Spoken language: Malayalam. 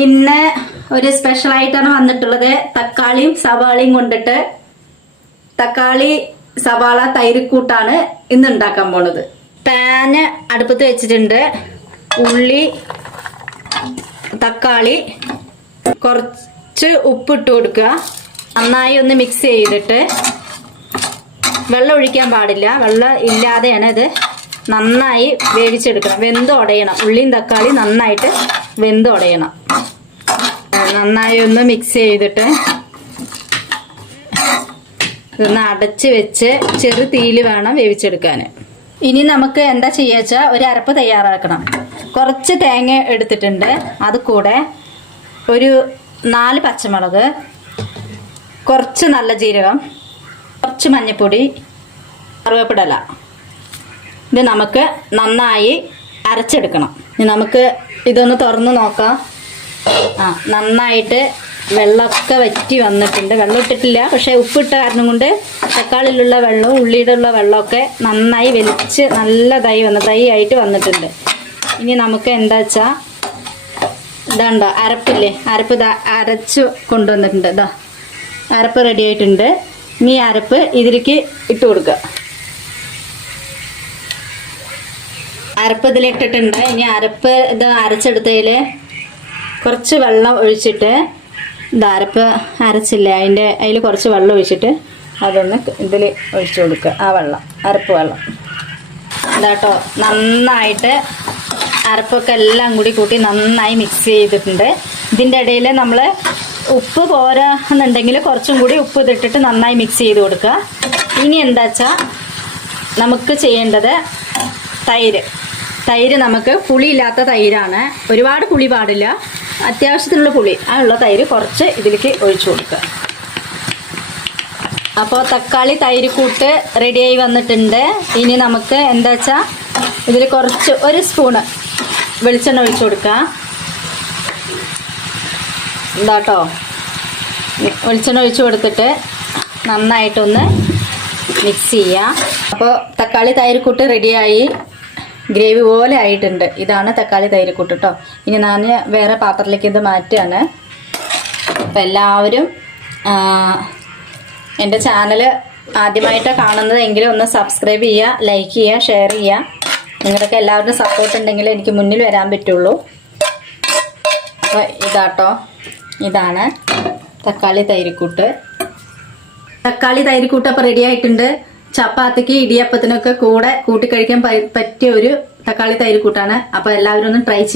ഇന്ന് ഒരു സ്പെഷ്യൽ ആയിട്ടാണ് വന്നിട്ടുള്ളത്. തക്കാളിയും സവാളയും കൊണ്ടിട്ട് തക്കാളി സവാള തൈരിക്കൂട്ടാണ് ഇന്ന് ഉണ്ടാക്കാൻ പോണത്. പാന് അടുപ്പത്ത് വെച്ചിട്ടുണ്ട്. ഉള്ളി, തക്കാളി, കുറച്ച് ഉപ്പിട്ട് കൊടുക്കുക. നന്നായി ഒന്ന് മിക്സ് ചെയ്തിട്ട്, വെള്ളം ഒഴിക്കാൻ പാടില്ല, വെള്ളം ഇല്ലാതെയാണ് ഇത് നന്നായി വേവിച്ചെടുക്കണം. വെന്തുടയണം. ഉള്ളിയും തക്കാളി നന്നായിട്ട് വെന്തുടയണം. നന്നായി ഒന്ന് മിക്സ് ചെയ്തിട്ട് ഇതൊന്ന് അടച്ച് വെച്ച് ചെറു തീയിൽ വേണം വേവിച്ചെടുക്കാൻ. ഇനി നമുക്ക് എന്താ ചെയ്യാച്ചാ, ഒരു അരപ്പ് തയ്യാറാക്കണം. കുറച്ച് തേങ്ങ എടുത്തിട്ടുണ്ട്. അത് കൂടെ ഒരു 4 പച്ചമുളക്, കുറച്ച് നല്ല ജീരകം, കുറച്ച് മഞ്ഞൾപ്പൊടി, കറിവേപ്പില. ഇത് നമുക്ക് നന്നായി അരച്ചെടുക്കണം. ഇനി നമുക്ക് ഇതൊന്ന് തുറന്ന് നോക്കാം. നന്നായിട്ട് വെള്ളമൊക്കെ വറ്റി വന്നിട്ടുണ്ട്. വെള്ളം ഇട്ടിട്ടില്ല, പക്ഷെ ഉപ്പിട്ട കാരണം കൊണ്ട് തക്കാളിയിലുള്ള വെള്ളവും ഉള്ളിയുടെ ഉള്ള വെള്ളമൊക്കെ നന്നായി വലിച്ച് നല്ല തൈ ആയിട്ട് വന്നിട്ടുണ്ട്. ഇനി നമുക്ക് എന്താ വെച്ചാൽ ഇതാണ്ടോ അരപ്പില്ലേ, അരപ്പ് അരച്ച് കൊണ്ടുവന്നിട്ടുണ്ട്. ഇതാ അരപ്പ് റെഡി ആയിട്ടുണ്ട്. ഇനി അരപ്പ് ഇതിലേക്ക് ഇട്ട് കൊടുക്കുക. അരപ്പ് ഇതിലിട്ടിട്ടുണ്ട്. ഇനി അരപ്പ് ഇത് അരച്ചെടുത്തതിൽ കുറച്ച് വെള്ളം ഒഴിച്ചിട്ട്, ഇത് അരപ്പ് അരച്ചില്ല, അതിൽ കുറച്ച് വെള്ളം ഒഴിച്ചിട്ട് അതൊന്ന് ഇതിൽ ഒഴിച്ചു കൊടുക്കുക. ആ വെള്ളം, അരപ്പ് വെള്ളം ഇതാട്ടോ. നന്നായിട്ട് അരപ്പൊക്കെ എല്ലാം കൂട്ടി നന്നായി മിക്സ് ചെയ്തിട്ടുണ്ട്. ഇതിൻ്റെ ഇടയിൽ നമ്മൾ ഉപ്പ് പോരാന്നുണ്ടെങ്കിൽ കുറച്ചും കൂടി ഉപ്പ് ഇതിട്ടിട്ട് നന്നായി മിക്സ് ചെയ്ത് കൊടുക്കുക. ഇനി എന്താ വെച്ചാൽ നമുക്ക് ചെയ്യേണ്ടത് തൈര് നമുക്ക് പുളിയില്ലാത്ത തൈരാണ്. ഒരുപാട് പുളി പാടില്ല, അത്യാവശ്യത്തിനുള്ള പുളി ഉള്ള തൈര് കുറച്ച് ഇതിലേക്ക് ഒഴിച്ചു കൊടുക്കുക. അപ്പോൾ തക്കാളി തൈര് കൂട്ട് റെഡിയായി വന്നിട്ടുണ്ട്. ഇനി നമുക്ക് എന്താ വെച്ചാൽ ഇതിൽ കുറച്ച് 1 സ്പൂണ് വെളിച്ചെണ്ണ ഒഴിച്ചു കൊടുക്കുക. എന്താട്ടോ, വെളിച്ചെണ്ണ ഒഴിച്ചു കൊടുത്തിട്ട് നന്നായിട്ടൊന്ന് മിക്സ് ചെയ്യുക. അപ്പോൾ തക്കാളി തൈര് കൂട്ട് റെഡിയായി, ഗ്രേവി പോലെ ആയിട്ടുണ്ട്. ഇതാണ് തക്കാളി തൈര് കൂട്ട് കേട്ടോ. ഇനി ഞാൻ വേറെ പാത്രത്തിലേക്ക് ഇത് മാറ്റുകയാണ്. അപ്പം എല്ലാവരും എൻ്റെ ചാനൽ ആദ്യമായിട്ടാണ് കാണുന്നത് എങ്കിലും ഒന്ന് സബ്സ്ക്രൈബ് ചെയ്യുക, ലൈക്ക് ചെയ്യുക, ഷെയർ ചെയ്യുക. നിങ്ങളൊക്കെ എല്ലാവരുടെയും സപ്പോർട്ട് ഉണ്ടെങ്കിൽ എനിക്ക് മുന്നിൽ വരാൻ പറ്റുള്ളൂ. അപ്പോൾ ഇതാട്ടോ, ഇതാണ് തക്കാളി തൈരിക്കൂട്ട്. തക്കാളി തൈരിക്കൂട്ട് അപ്പോൾ റെഡി ആയിട്ടുണ്ട്. ചപ്പാത്തിക്ക് ഇടിയപ്പത്തിനൊക്കെ കൂടെ കൂട്ടിക്കഴിക്കാൻ പറ്റിയ ഒരു തക്കാളി തൈരിക്കൂട്ടാണ്. അപ്പോൾ എല്ലാവരും ഒന്ന് ട്രൈ